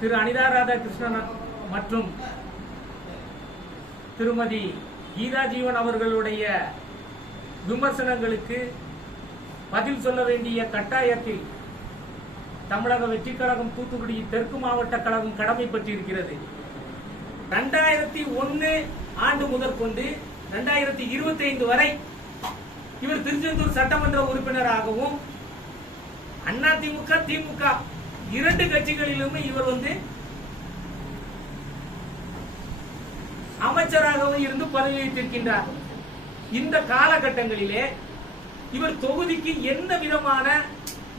திரு அனிதா ராதாகிருஷ்ணன் மற்றும் திருமதி கீதா ஜீவன் அவர்களுடைய விமர்சனங்களுக்கு பதில் சொல்ல வேண்டிய கட்டாயத்தில் தமிழக வெற்றிக் கழகம் தூத்துக்குடி தெற்கு மாவட்ட கழகம் கடமைப்பட்டிருக்கிறது. ரெண்டாயிரத்தி ஒன்னு ஆண்டு முதற்கொண்டு ரெண்டாயிரத்தி இருபத்தி ஐந்து வரை இவர் திருச்செந்தூர் சட்டமன்ற உறுப்பினராகவும் அதிமுக திமுக இரண்டு கட்சிகளிலுமே இவர் வந்து அமைச்சராகவும் இருந்து பதவி வைத்திருக்கின்றார் இந்த காலகட்டங்களிலே இவர் தொகுதிக்கு எந்த விதமான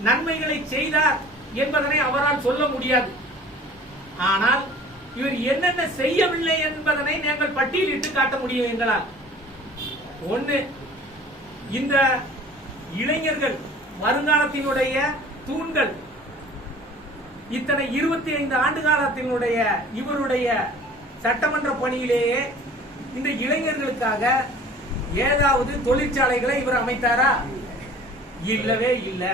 நன்மைகளை செய்தார் என்பதனை அவரால் சொல்ல முடியாது. ஆனால் இவர் என்னென்ன செய்யவில்லை என்பதனை நாங்கள் பட்டியலிட்டு காட்ட முடியும் எங்களால். ஒன்று இந்த இளைஞர்கள் வருங்காலத்தினுடைய தூண்கள் இத்தனை இருபத்தி ஐந்து ஆண்டு காலத்தினுடைய இவருடைய சட்டமன்ற பணியிலேயே இந்த இளைஞர்களுக்காக ஏதாவது தொழிற்சாலைகளை இவர் அமைத்தாரா? இல்லவே இல்லை.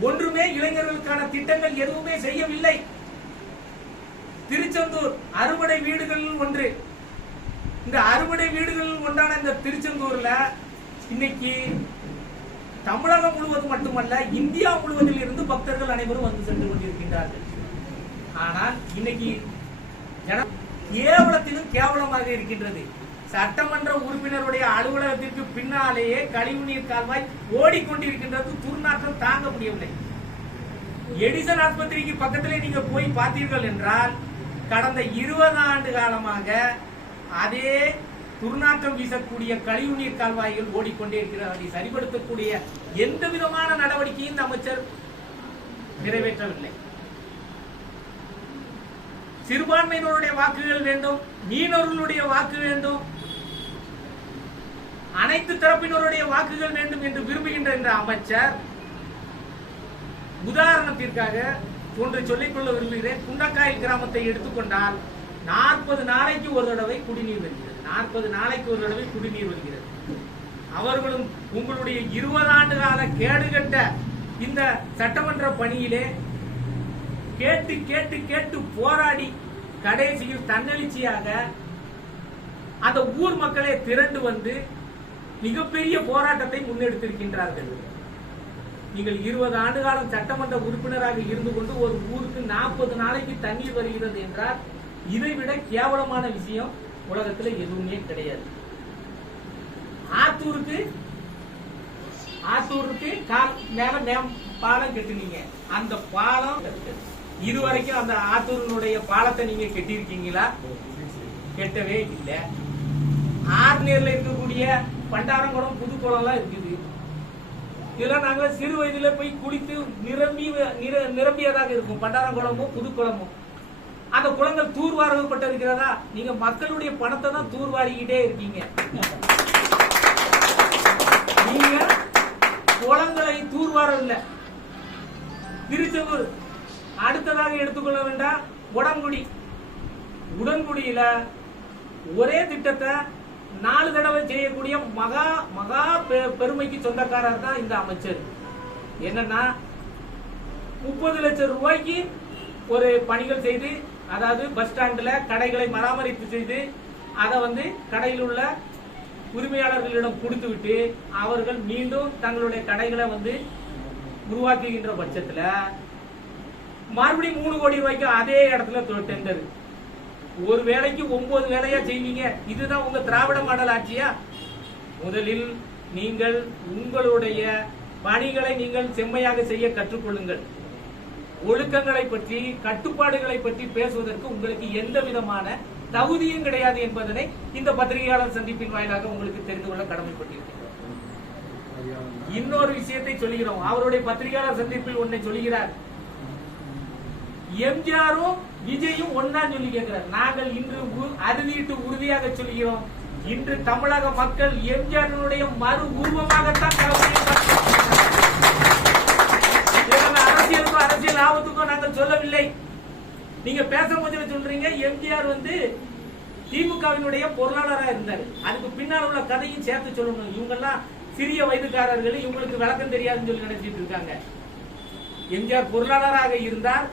ஒன்றுமே இளைஞர்களுக்கான திட்டங்கள் எதுவுமே செய்யவில்லை. திருச்செந்தூர் அறுவடை வீடுகளில் ஒன்று. இந்த அறுவடை வீடுகளில் ஒன்றான இந்த திருச்செந்தூர்ல இன்னைக்கு தமிழகம் முழுவதும் மட்டுமல்ல இந்தியா முழுவதில் இருந்து பக்தர்கள் அனைவரும் வந்து சென்று கொண்டிருக்கின்றார்கள். ஆனால் இன்னைக்கு ஜன கேவலத்திலும் கேவலமாக இருக்கின்றது. சட்டமன்ற உறுப்பினருடைய அலுவலகத்திற்கு பின்னாலேயே கழிவுநீர் கால்வாய் ஓடிக்கொண்டிருக்கின்றது. துர்நாற்றம் தாங்க முடியவில்லை. எடிசன் ஆஸ்பத்திரிக்கு பக்கத்திலே நீங்க போய் பார்த்தீர்கள் என்றால் கடந்த இருபது ஆண்டு காலமாக அதே துர்நாற்றம் வீசக்கூடிய கழிவுநீர் கால்வாய்கள் ஓடிக்கொண்டே இருக்கிறது. அதை சரிப்படுத்தக்கூடிய எந்த விதமான நடவடிக்கையும் இந்த அமைச்சர் நிறைவேற்றவில்லை. சிறுபான்மையினருடைய வாக்குகள் வேண்டும் மீனவர்களுடைய வாக்கு வேண்டும் அனைத்து தரப்பினருடைய வாக்குகள் வேண்டும் என்று விரும்புகின்ற இந்த அமைச்சர் உதாரணத்திற்காக ஒன்று சொல்லிக்கொள்ள விரும்புகிறேன். குண்டக்காயில் கிராமத்தை எடுத்துக்கொண்டால் நாற்பது நாளைக்கு ஒரு தடவை குடிநீர் வருகிறது. நாற்பது நாளைக்கு ஒரு தடவை குடிநீர் வருகிறது. அவர்களும் உங்களுடைய இருபது ஆண்டு கால கேடுகட்ட இந்த சட்டமன்ற பணியிலே கேட்டு கேட்டு கேட்டு போராடி கடைசியில் தன்னெழுச்சியாக அந்த ஊர் மக்களே திரண்டு வந்து மிகப்பெரிய போராட்டத்தை முன்னெடுத்திருக்கின்றார்கள். நீங்கள் இருபது ஆண்டு காலம் சட்டமன்ற உறுப்பினராக இருந்து கொண்டு ஒரு ஊருக்கு நாற்பது நாளைக்கு தண்ணீர் வருகிறது என்றால் இதை விட கேவலமான விஷயம் உலகத்துல எதுவுமே கிடையாது. ஆத்தூருக்கு ஆத்தூருக்கு கால் மேல மேம் பாலம் கட்டுனீங்க. அந்த பாலம் இதுவரைக்கும் அந்த ஆத்தூரினுடைய பாலத்தை நீங்க கட்டியிருக்கீங்களா? கெட்டவே இல்லை. ஆர்நேர்ல இருக்கக்கூடிய பண்டாரங்குளம் புதுக்குளம்லாம் இருக்குது. இதெல்லாம் நாங்க சிறு வயதுல போய் குளித்து நிரம்பி நிர- நிரம்பியதாக இருக்கும். பண்டாரங்குளமும் புதுக்குளமும். அந்த குளங்கள் தூர்வாரப்பட்டிருக்கிறதா? நீங்க மக்களுடைய பணத்தை தான் தூர்வாரிக்கிட்டே இருக்கீங்க. நீங்க குளங்களை தூர்வாரம் இல்ல திருச்செந்தூர் அடுத்ததாக எடுத்துக்கொள்ள வேண்டாம் உடன்குடி. உடன்குடியில ஒரே திட்டத்தை நாலு தடவை செய்யக்கூடிய மகா மகா பெ- பெருமைக்கு சொந்தக்காரர் தான் இந்த அமைச்சர். என்னன்னா முப்பது லட்சம் ரூபாய்க்கு ஒரு பணிகள் செய்து அதாவது பஸ் ஸ்டாண்டில் கடைகளை மராமரிப்பு செய்து அதை வந்து கடையில் உள்ள உரிமையாளர்களிடம் கொடுத்து விட்டு அவர்கள் மீண்டும் தங்களுடைய கடைகளை வந்து உருவாக்குகின்ற பட்சத்தில் மறுபடியும் மூணு கோடி ரூபாய்க்கு அதே இடத்துல டெண்டர் ஒரு வேலைக்கு ஒன்பது வேலையா செய்வீங்க. இதுதான் உங்க திராவிட மாடல் ஆட்சியா? முதலில் நீங்கள் உங்களுடைய பணிகளை நீங்கள் செம்மையாக செய்ய கற்றுக்கொள்ளுங்கள். ஒழுக்கங்களை பற்றி கட்டுப்பாடுகளை பற்றி பேசுவதற்கு உங்களுக்கு எந்த விதமான தகுதியும் கிடையாது என்பதனை இந்த பத்திரிகையாளர் சந்திப்பின் வாயிலாக உங்களுக்கு தெரிந்து கொள்ள கடமைப்பட்டிருக்கிறோம். இன்னொரு விஷயத்தை சொல்கிறோம் அவருடைய பத்திரிகையாளர் சந்திப்பில் ஒன்றை சொல்கிறார் எம்ஜிஆரும் விஜயும் ஒன்னா சொல்லி கேட்கிறார். நாங்கள் இன்று உ- அறுதியிட்டு உறுதியாக சொல்கிறோம் இன்று தமிழக மக்கள் எம்ஜிஆரினுடைய மறு உருவமாகத்தான் அரசியல் லாபத்துக்கும் நாங்கள் சொல்லவில்லை. நீங்க பேசும்போது சொல்றீங்க. எம்ஜிஆர் வந்து திமுகவினுடைய பொருளாளரா இருந்தாரு. அதுக்கு பின்னால் உள்ள கதையும் சேர்த்து சொல்லணும். இவங்கெல்லாம் சிறிய வயதுக்காரர்கள் இவங்களுக்கு விளக்கம் தெரியாதுன்னு சொல்லி நினைச்சிட்டு இருக்காங்க. எம்ஜிஆர் பொருளாளராக இருந்தார்.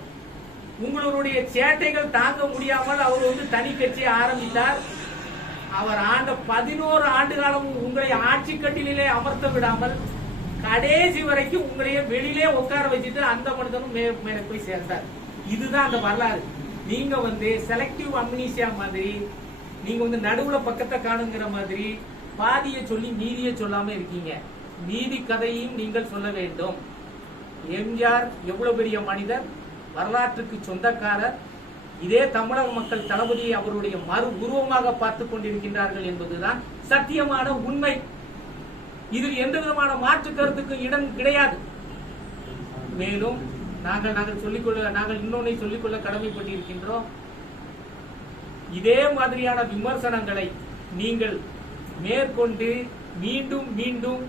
உங்களுடைய சேட்டைகள் தாங்க முடியாமல் அவர் வந்து தனி கட்சியை ஆரம்பித்தார். அவர் ஆண்ட பதினோரு ஆண்டு காலம் உங்களை ஆட்சி கட்டிலே அமர்த்த விடாமல் கடைசி வரைக்கும் உங்களையே வெளியிலே உட்கார வச்சுட்டு அந்த மனிதனும் மே மேல போய் சேர்ந்தார். இதுதான் அந்த வரலாறு. நீங்க வந்து செலக்டிவ் அம்னீசியா மாதிரி நீங்க வந்து நடுவுல பக்கத்தை காணுங்கிற மாதிரி பாதியை சொல்லி மீதியை சொல்லாம இருக்கீங்க. மீதி கதையும் நீங்கள் சொல்ல வேண்டும். எம்ஜிஆர் எவ்வளவு பெரிய மனிதர் வரலாற்றுக்கு சொந்தக்காரர் இதே தமிழக மக்கள் தளபதியை அவருடைய மறு உருவமாக பார்த்து கொண்டிருக்கின்றார்கள் என்பதுதான் சத்தியமான உண்மை. இதில் எந்த விதமான மாற்று கருத்துக்கும் இடம் கிடையாது. மேலும் நாங்கள் நாங்கள் சொல்லிக்கொள்ள நாங்கள் இன்னொன்னை சொல்லிக்கொள்ள கடமைப்பட்டிருக்கின்றோம். இதே மாதிரியான விமர்சனங்களை நீங்கள் மேற்கொண்டு மீண்டும் மீண்டும்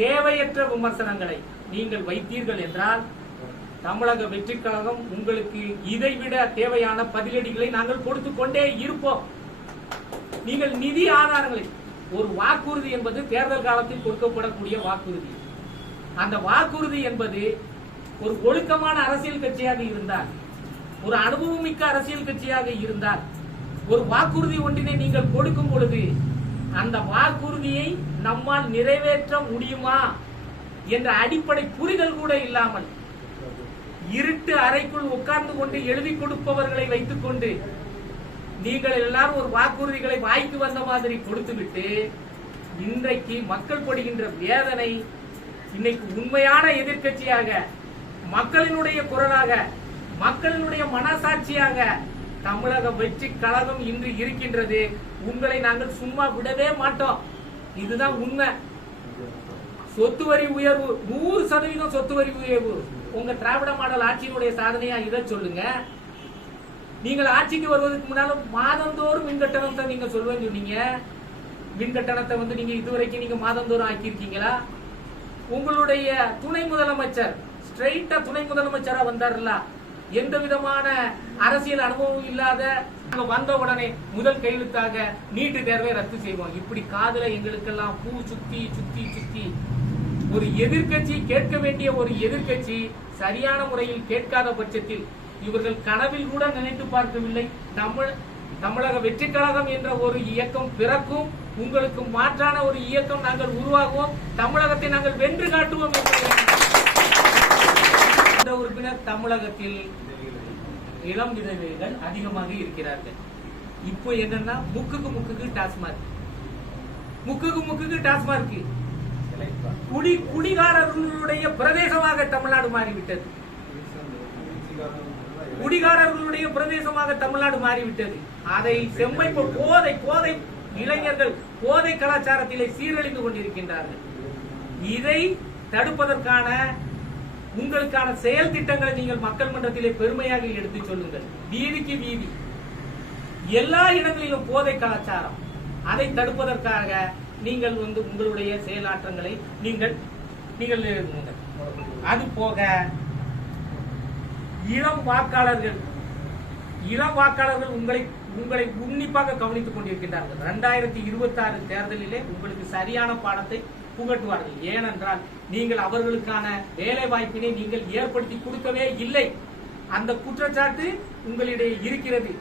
தேவையற்ற விமர்சனங்களை நீங்கள் வைத்தீர்கள் என்றால் தமிழக வெற்றிக் கழகம் உங்களுக்கு இதைவிட தேவையான பதிலடிகளை நாங்கள் கொடுத்து கொண்டே இருப்போம். நீங்கள் நிதி ஆதாரங்களை ஒரு வாக்குறுதி என்பது தேர்தல் காலத்தில் கொடுக்கப்படக்கூடிய வாக்குறுதி. அந்த வாக்குறுதி என்பது ஒரு ஒழுக்கமான அரசியல் கட்சியாக இருந்தால் ஒரு அனுபவமிக்க அரசியல் கட்சியாக இருந்தால் ஒரு வாக்குறுதி ஒன்றினை நீங்கள் கொடுக்கும் பொழுது அந்த வாக்குறுதியை நம்மால் நிறைவேற்ற முடியுமா என்ற அடிப்படை புரிதல் கூட இல்லாமல் இருட்டு அறைக்குள் உட்கார்ந்து கொண்டு எழுதி கொடுப்பவர்களை வைத்துக் கொண்டு நீங்கள் எல்லாரும் ஒரு வாக்குறுதிகளை வாய்க்கு வந்த மாதிரி கொடுத்துவிட்டு இன்றைக்கு மக்கள் படுகின்ற வேதனை இன்னைக்கு உண்மையான எதிர்க்கட்சியாக மக்களினுடைய குரலாக மக்களினுடைய மனசாட்சியாக தமிழக வெற்றி கழகம் இன்று இருக்கின்றது. உங்களை நாங்கள் சும்மா விடவே மாட்டோம். இதுதான் உண்மை. சொத்து வரி உயர்வு நூறு சதவீதம் சொத்து வரி உயர்வு. உங்க திராவிட மாடல் ஆட்சியினுடைய சாதனையா இதை சொல்லுங்க. நீங்கள் ஆட்சிக்கு வருவதற்கு முன்னாலும் மாதந்தோறும் மின் கட்டணத்தை நீங்க சொல்லுவேன்னு சொன்னீங்க. மின் கட்டணத்தை வந்து நீங்க இதுவரைக்கும் நீங்க மாதந்தோறும் ஆக்கியிருக்கீங்களா? உங்களுடைய துணை முதலமைச்சர் ஸ்ட்ரெயிட்டா துணை முதலமைச்சரா வந்தார்ல? எந்த விதமான அரசியல் அனுபவம் இல்லாத அங்க வந்த உடனே முதல் கையெழுத்தாக நீட்டு தேர்வை ரத்து செய்வோம். இப்படி காதல எங்களுக்கெல்லாம் பூ சுத்தி சுத்தி சுத்தி. ஒரு எதிர்க்கட்சி கேட்க வேண்டிய ஒரு எதிர்க்கட்சி சரியான முறையில் கேட்காத பட்சத்தில் இவர்கள் கனவில் கூட நினைத்து பார்க்கவில்லை. தமிழ் தமிழக வெற்றி கழகம் என்ற ஒரு இயக்கம் பிறக்கும் உங்களுக்கு மாற்றான ஒரு இயக்கம் நாங்கள் உருவாகுவோம். தமிழகத்தை நாங்கள் வென்று காட்டுவோம் என்று உறுப்பினர் தமிழகத்தில் இளம் விதவைகள் அதிகமாக இருக்கிறார்கள். இப்போ என்னன்னா முக்குக்கு முக்குக்கு டாஸ்மார்க் முக்குக்கு முக்குக்கு டாஸ்மார்க் குடி குடிகாரர்களுடைய பிரதேசமாக தமிழ்நாடு மாறிவிட்டது. குடிகாரர்களுடைய பிரதேசமாக தமிழ்நாடு மாறிவிட்டது. அதை செம்மை போதை போதை இளைஞர்கள் போதை கலாச்சாரத்திலே சீரழிந்து கொண்டிருக்கின்றார்கள். இதை தடுப்பதற்கான உங்களுக்கான செயல் திட்டங்களை நீங்கள் மக்கள் மன்றத்திலே பெருமையாக எடுத்து சொல்லுங்கள். வீதிக்கு வீதி. எல்லா இடங்களிலும் போதை கலாச்சாரம். அதை தடுப்பதற்காக நீங்கள் வந்து உங்களுடைய செயலாற்றங்களை நீங்கள் நீங்கள் அது போக இளம் வாக்காளர்கள் இளம் வாக்காளர்கள் உங்களை உங்களை உன்னிப்பாக கவனித்துக் கொண்டிருக்கின்றார்கள். இரண்டாயிரத்தி இருபத்தி ஆறு தேர்தலிலே உங்களுக்கு சரியான பாடத்தை புகட்டுவார்கள். ஏனென்றால் நீங்கள் அவர்களுக்கான வேலை வாய்ப்பினை நீங்கள் ஏற்படுத்தி கொடுக்கவே இல்லை. அந்த குற்றச்சாட்டு உங்களிடையே இருக்கிறது.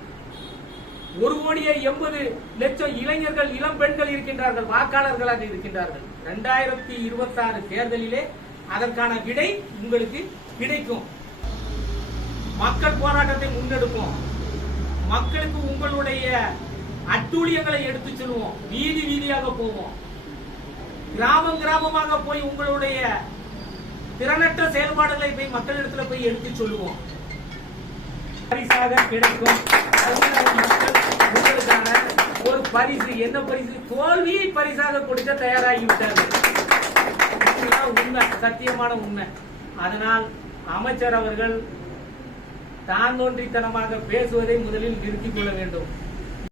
ஒரு கோடியே எண்பது லட்சம் இளைஞர்கள் இளம் பெண்கள் இருக்கின்றார்கள் வாக்காளர்களாக இருக்கின்றார்கள். இரண்டாயிரத்தி இருபத்தி ஆறு தேர்தலிலே அதற்கான விடை உங்களுக்கு கிடைக்கும். மக்கள் போராட்டத்தை முன்னெடுப்போம். மக்களுக்கு உங்களுடைய அட்டூழியங்களை எடுத்து செல்வோம். வீதி வீதியாக போவோம். கிராமம் கிராமமாக போய் உங்களுடைய திறனற்ற செயல்பாடுகளை போய் மக்களிடத்துல போய் எடுத்து சொல்லுவோம். பரிசாக கிடைக்கும். உங்களுக்கான ஒரு பரிசு. என்ன பரிசு? தோல்வியை பரிசாக கொடுக்க தயாராகிவிட்டார்கள். உண்மை. சத்தியமான உண்மை. அதனால் அமைச்சர் அவர்கள் தான் தோன்றித்தனமாக பேசுவதை முதலில் நிறுத்திக் கொள்ள வேண்டும்.